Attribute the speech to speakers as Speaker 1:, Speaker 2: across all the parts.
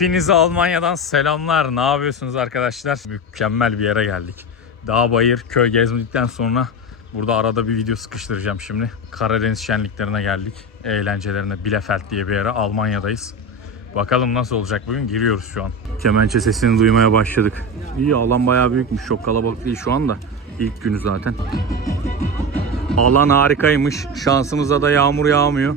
Speaker 1: Hepinize Almanya'dan selamlar. Ne yapıyorsunuz arkadaşlar? Mükemmel bir yere geldik. Dağ bayır köy gezmedikten sonra burada arada bir video sıkıştıracağım şimdi. Karadeniz şenliklerine geldik. Eğlencelerine Bielefeld diye bir yere Almanya'dayız. Bakalım nasıl olacak bugün giriyoruz şu an. Kemençe sesini duymaya başladık. İyi alan bayağı büyükmüş. Çok kalabalık değil şu anda. İlk günü zaten. Alan harikaymış. Şansımıza da yağmur yağmıyor.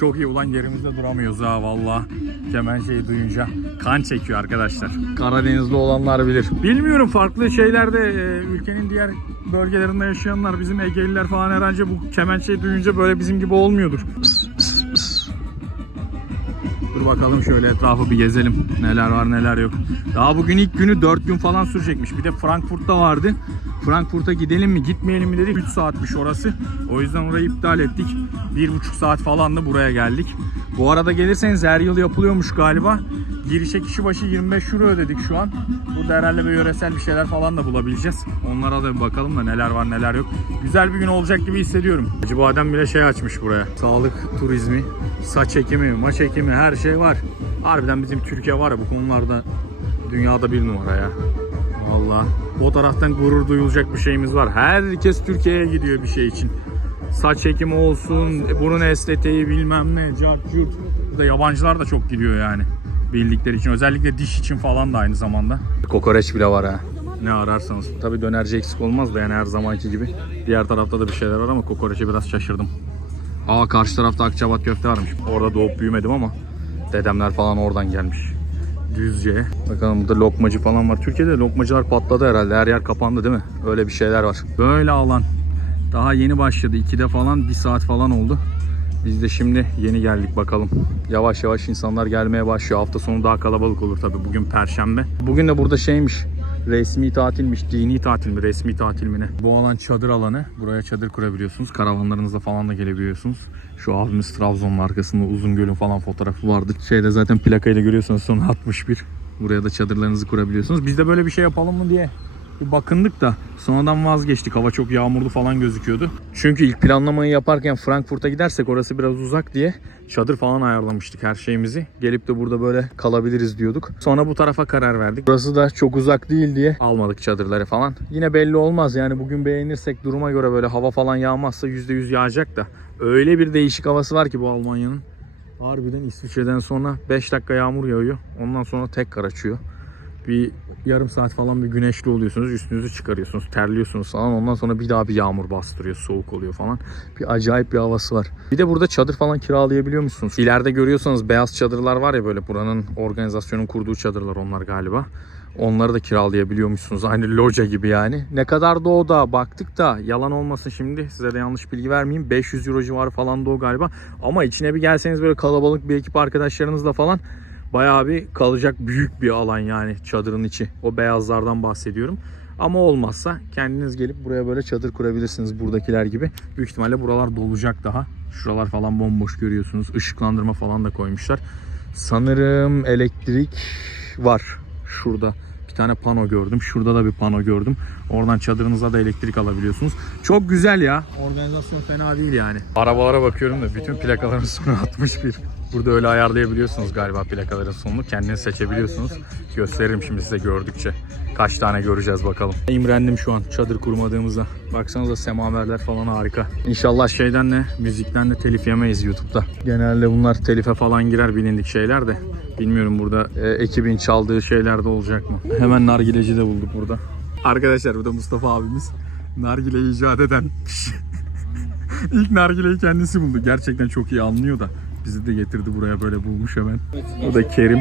Speaker 1: Çok iyi ulan yerimizde duramıyoruz ha valla. Kemençeyi duyunca kan çekiyor arkadaşlar. Karadenizli olanlar bilir. Bilmiyorum farklı şeylerde e, ülkenin diğer bölgelerinde yaşayanlar bizim Egeliler falan herhalde bu kemençeyi duyunca böyle bizim gibi olmuyordur. Pıs, pıs, pıs. Dur bakalım şöyle etrafı bir gezelim. Neler var neler yok. Daha bugün ilk günü 4 gün falan sürecekmiş. Bir de Frankfurt'ta vardı. Frankfurt'a gidelim mi gitmeyelim mi dedik. 3 saatmiş orası. O yüzden orayı iptal ettik. 1,5 saat falan da buraya geldik. Bu arada gelirseniz her yıl yapılıyormuş galiba. Girişe kişi başı 25 euro ödedik şu an. Burada herhalde böyle yöresel bir şeyler falan da bulabileceğiz. Onlara da bir bakalım da neler var neler yok. Güzel bir gün olacak gibi hissediyorum. Hacı Badem bile şey açmış buraya. Sağlık turizmi, saç ekimi, maç ekimi her şey var. Harbiden bizim Türkiye var ya bu konularda dünyada bir numara ya. Vallahi o taraftan gurur duyulacak bir şeyimiz var. Herkes Türkiye'ye gidiyor bir şey için. Saç ekimi olsun, burun estetiği bilmem ne, cart curt. Burada yabancılar da çok gidiyor yani. Bildikleri için. Özellikle diş için falan da aynı zamanda. Kokoreç bile var ha. Ne ararsanız. Tabii dönerci eksik olmaz da yani her zamanki gibi. Diğer tarafta da bir şeyler var ama kokoreçe biraz şaşırdım. Aa karşı tarafta Akçabat köfte varmış. Orada doğup büyümedim ama dedemler falan oradan gelmiş. Düzce. Bakalım burada lokmacı falan var. Türkiye'de lokmacılar patladı herhalde. Her yer kapandı değil mi? Öyle bir şeyler var. Böyle alan. Daha yeni başladı. 2'de falan bir saat falan oldu. Biz de şimdi yeni geldik bakalım. Yavaş yavaş insanlar gelmeye başlıyor. Hafta sonu daha kalabalık olur tabii. Bugün perşembe. Bugün de burada şeymiş. Resmi tatilmiş, dini tatil mi, resmi tatil mi ne? Bu alan çadır alanı. Buraya çadır kurabiliyorsunuz. Karavanlarınızla falan da gelebiliyorsunuz. Şu abimiz Trabzon'un arkasında uzun gölün falan fotoğrafı vardı. Şeyde zaten plakayı da görüyorsunuz son 61. Buraya da çadırlarınızı kurabiliyorsunuz. Biz de böyle bir şey yapalım mı diye bir bakındık da sonradan vazgeçtik. Hava çok yağmurlu falan gözüküyordu. Çünkü ilk planlamayı yaparken Frankfurt'a gidersek orası biraz uzak diye çadır falan ayarlamıştık her şeyimizi. Gelip de burada böyle kalabiliriz diyorduk. Sonra bu tarafa karar verdik. Burası da çok uzak değil diye almadık çadırları falan. Yine belli olmaz yani bugün beğenirsek duruma göre böyle hava falan yağmazsa %100 yağacak da. Öyle bir değişik havası var ki bu Almanya'nın. Harbiden İsviçre'den sonra 5 dakika yağmur yağıyor. Ondan sonra tekrar açıyor bir yarım saat falan bir güneşli oluyorsunuz. Üstünüzü çıkarıyorsunuz. Terliyorsunuz falan. Ondan sonra bir daha bir yağmur bastırıyor. Soğuk oluyor falan. Bir acayip bir havası var. Bir de burada çadır falan kiralayabiliyor musunuz? İleride görüyorsanız beyaz çadırlar var ya böyle buranın organizasyonun kurduğu çadırlar onlar galiba. Onları da kiralayabiliyormuşsunuz. Aynı loca gibi yani. Ne kadar da o da baktık da yalan olmasın şimdi size de yanlış bilgi vermeyeyim. 500 euro civarı falan da o galiba. Ama içine bir gelseniz böyle kalabalık bir ekip arkadaşlarınızla falan bayağı bir kalacak büyük bir alan yani çadırın içi. O beyazlardan bahsediyorum. Ama olmazsa kendiniz gelip buraya böyle çadır kurabilirsiniz buradakiler gibi. Büyük ihtimalle buralar dolacak daha. Şuralar falan bomboş görüyorsunuz. Işıklandırma falan da koymuşlar. Sanırım elektrik var şurada. Bir tane pano gördüm. Şurada da bir pano gördüm. Oradan çadırınıza da elektrik alabiliyorsunuz. Çok güzel ya. Organizasyon fena değil yani. Arabalara bakıyorum da bütün plakaların sonu 61. Burada öyle ayarlayabiliyorsunuz galiba plakaların sonunu. Kendiniz seçebiliyorsunuz. Gösteririm şimdi size gördükçe. Kaç tane göreceğiz bakalım. İmrendim şu an çadır kurmadığımızda. Baksanıza semaverler falan harika. İnşallah şeyden de müzikten de telif yemeyiz YouTube'da. Genelde bunlar telife falan girer bilindik şeyler de. Bilmiyorum burada e, ekibin çaldığı şeyler de olacak mı? Hemen nargileci de bulduk burada. Arkadaşlar bu da Mustafa abimiz. Nargile icat eden kişi. İlk nargileyi kendisi buldu. Gerçekten çok iyi anlıyor da. Bizi de getirdi buraya böyle bulmuş hemen. Bu da Kerim.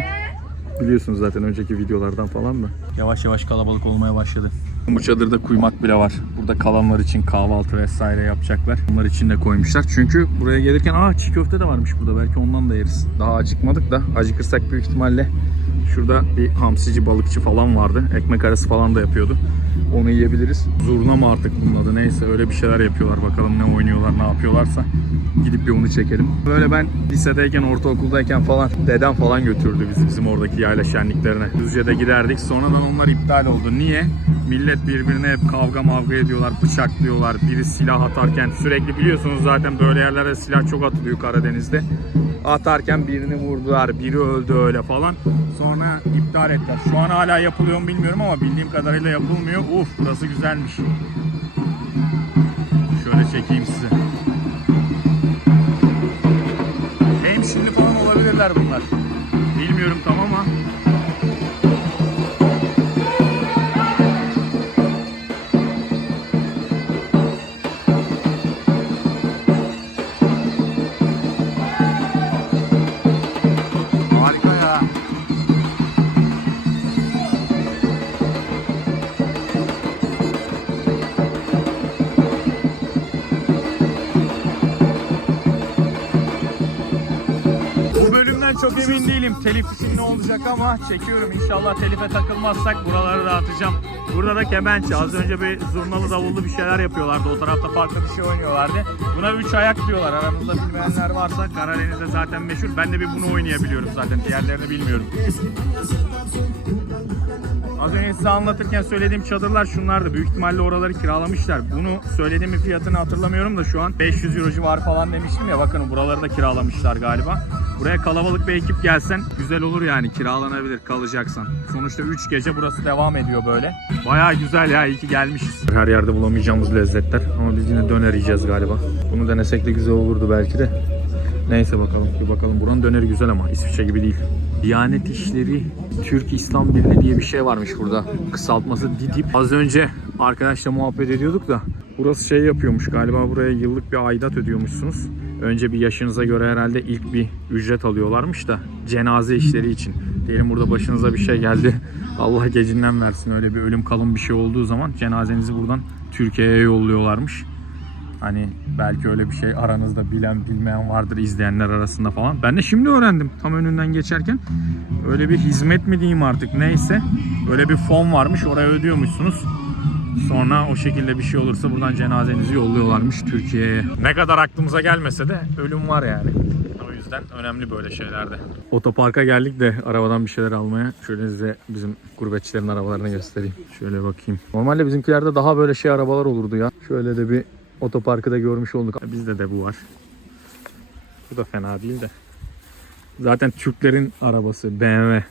Speaker 1: Biliyorsunuz zaten önceki videolardan falan mı? Yavaş yavaş kalabalık olmaya başladı. Bu çadırda kuymak bile var. Burada kalanlar için kahvaltı vesaire yapacaklar. Onlar için de koymuşlar. Çünkü buraya gelirken aa çiğ köfte de varmış burada. Belki ondan da yeriz. Daha acıkmadık da acıkırsak büyük ihtimalle şurada bir hamsici balıkçı falan vardı. Ekmek arası falan da yapıyordu. Onu yiyebiliriz. Zurna mı artık bunun adı neyse öyle bir şeyler yapıyorlar. Bakalım ne oynuyorlar ne yapıyorlarsa. Gidip bir onu çekelim. Böyle ben lisedeyken, ortaokuldayken falan dedem falan götürdü bizi bizim oradaki yayla şenliklerine. Düzce'de giderdik. Sonradan onlar iptal oldu. Niye? Millet birbirine hep kavga mavga ediyorlar, bıçaklıyorlar. Biri silah atarken sürekli biliyorsunuz zaten böyle yerlere silah çok atılıyor Karadeniz'de. Atarken birini vurdular, biri öldü öyle falan. Sonra iptal ettiler. Şu an hala yapılıyor mu bilmiyorum ama bildiğim kadarıyla yapılmıyor. Uf burası güzelmiş. Şöyle çekeyim bunlar. Bilmiyorum tam ama. Değilim. Telif ne olacak ama çekiyorum. İnşallah telife takılmazsak buraları dağıtacağım. Burada da kemençe. Az önce bir zurnalı davullu bir şeyler yapıyorlardı. O tarafta farklı bir şey oynuyorlardı. Buna üç ayak diyorlar. Aranızda bilmeyenler varsa Karadeniz'de zaten meşhur. Ben de bir bunu oynayabiliyorum zaten. Diğerlerini bilmiyorum. Az önce size anlatırken söylediğim çadırlar şunlardı. Büyük ihtimalle oraları kiralamışlar. Bunu söylediğim fiyatını hatırlamıyorum da şu an 500 euro civarı falan demiştim ya. Bakın buraları da kiralamışlar galiba. Buraya kalabalık bir ekip gelsen güzel olur yani kiralanabilir kalacaksan. Sonuçta 3 gece burası devam ediyor böyle. Baya güzel ya iyi ki gelmişiz. Her yerde bulamayacağımız lezzetler ama biz yine döner yiyeceğiz galiba. Bunu denesek de güzel olurdu belki de. Neyse bakalım bir bakalım. Buranın döneri güzel ama İsviçre gibi değil. Diyanet İşleri Türk İslam Birliği diye bir şey varmış burada. Kısaltması DİDİP. Az önce arkadaşla muhabbet ediyorduk da burası şey yapıyormuş galiba buraya yıllık bir aidat ödüyormuşsunuz. Önce bir yaşınıza göre herhalde ilk bir ücret alıyorlarmış da cenaze işleri için. Diyelim burada başınıza bir şey geldi. Allah gecinden versin öyle bir ölüm kalım bir şey olduğu zaman cenazenizi buradan Türkiye'ye yolluyorlarmış. Hani belki öyle bir şey aranızda bilen bilmeyen vardır izleyenler arasında falan. Ben de şimdi öğrendim tam önünden geçerken. Öyle bir hizmet mi diyeyim artık neyse. Öyle bir fon varmış oraya ödüyormuşsunuz. Sonra o şekilde bir şey olursa buradan cenazenizi yolluyorlarmış Türkiye'ye. Ne kadar aklımıza gelmese de ölüm var yani. O yüzden önemli böyle şeylerde. Otoparka geldik de arabadan bir şeyler almaya. Şöyle size bizim gurbetçilerin arabalarını göstereyim. Şöyle bakayım. Normalde bizimkilerde daha böyle şey arabalar olurdu ya. Şöyle de bir otoparkı da görmüş olduk. Bizde de bu var. Bu da fena değil de. Zaten Türklerin arabası BMW.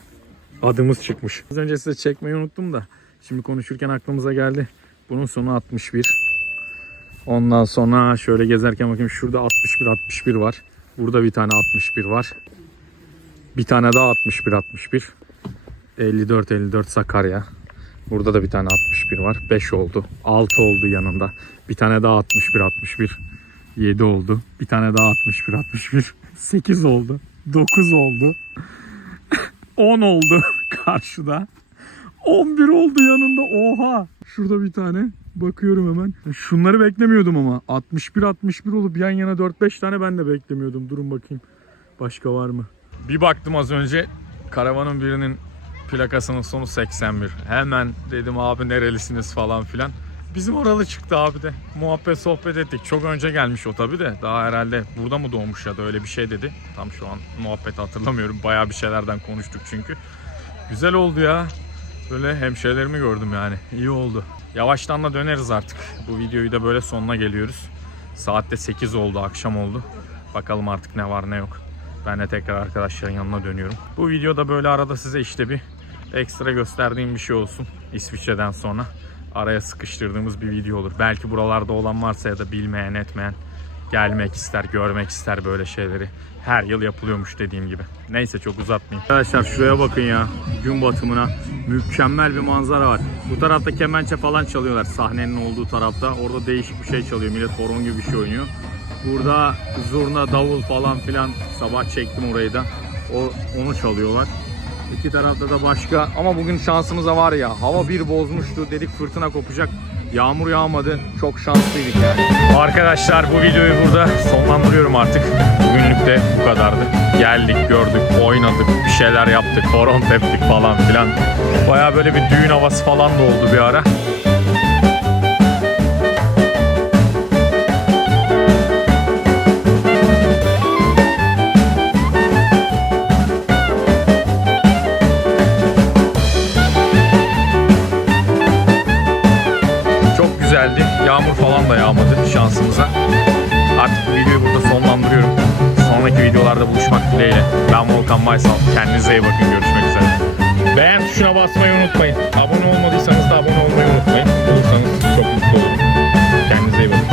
Speaker 1: Adımız çıkmış. Az önce size çekmeyi unuttum da. Şimdi konuşurken aklımıza geldi. Bunun sonu 61. Ondan sonra şöyle gezerken bakayım şurada 61 61 var. Burada bir tane 61 var. Bir tane daha 61 61. 54 54 Sakarya. Burada da bir tane 61 var. 5 oldu. 6 oldu yanında. Bir tane daha 61 61. 7 oldu. Bir tane daha 61 61. 8 oldu. 9 oldu. 10 oldu karşıda. 11 oldu yanında. Oha. Şurada bir tane. Bakıyorum hemen. Şunları beklemiyordum ama. 61 61 olup yan yana 4-5 tane ben de beklemiyordum. Durun bakayım. Başka var mı? Bir baktım az önce karavanın birinin plakasının sonu 81. Hemen dedim abi nerelisiniz falan filan. Bizim oralı çıktı abi de. Muhabbet sohbet ettik. Çok önce gelmiş o tabi de. Daha herhalde burada mı doğmuş ya da öyle bir şey dedi. Tam şu an muhabbeti hatırlamıyorum. Bayağı bir şeylerden konuştuk çünkü. Güzel oldu ya. Böyle hemşehrilerimi gördüm yani. İyi oldu. Yavaştan da döneriz artık. Bu videoyu da böyle sonuna geliyoruz. Saatte 8 oldu, akşam oldu. Bakalım artık ne var ne yok. Ben de tekrar arkadaşların yanına dönüyorum. Bu videoda böyle arada size işte bir ekstra gösterdiğim bir şey olsun. İsviçre'den sonra araya sıkıştırdığımız bir video olur. Belki buralarda olan varsa ya da bilmeyen etmeyen gelmek ister, görmek ister böyle şeyleri. Her yıl yapılıyormuş dediğim gibi. Neyse çok uzatmayayım. Arkadaşlar şuraya bakın ya. Gün batımına mükemmel bir manzara var. Bu tarafta kemençe falan çalıyorlar sahnenin olduğu tarafta. Orada değişik bir şey çalıyor. Millet horon gibi bir şey oynuyor. Burada zurna, davul falan filan sabah çektim orayı da. O, onu çalıyorlar. İki tarafta da başka ama bugün şansımıza var ya hava bir bozmuştu dedik fırtına kopacak. Yağmur yağmadı. Çok şanslıydık yani. Arkadaşlar bu videoyu burada sonlandırıyorum artık. Bugünlük de bu kadardı. Geldik, gördük, oynadık, bir şeyler yaptık, horon teptik falan filan. Baya böyle bir düğün havası falan da oldu bir ara. geldi. Yağmur falan da yağmadı şansımıza. Artık videoyu burada sonlandırıyorum. Sonraki videolarda buluşmak dileğiyle. Ben Volkan Baysal. Kendinize iyi bakın. Görüşmek üzere. Beğen tuşuna basmayı unutmayın. Abone olmadıysanız da abone olmayı unutmayın. Olursanız çok mutlu olurum. Kendinize iyi bakın.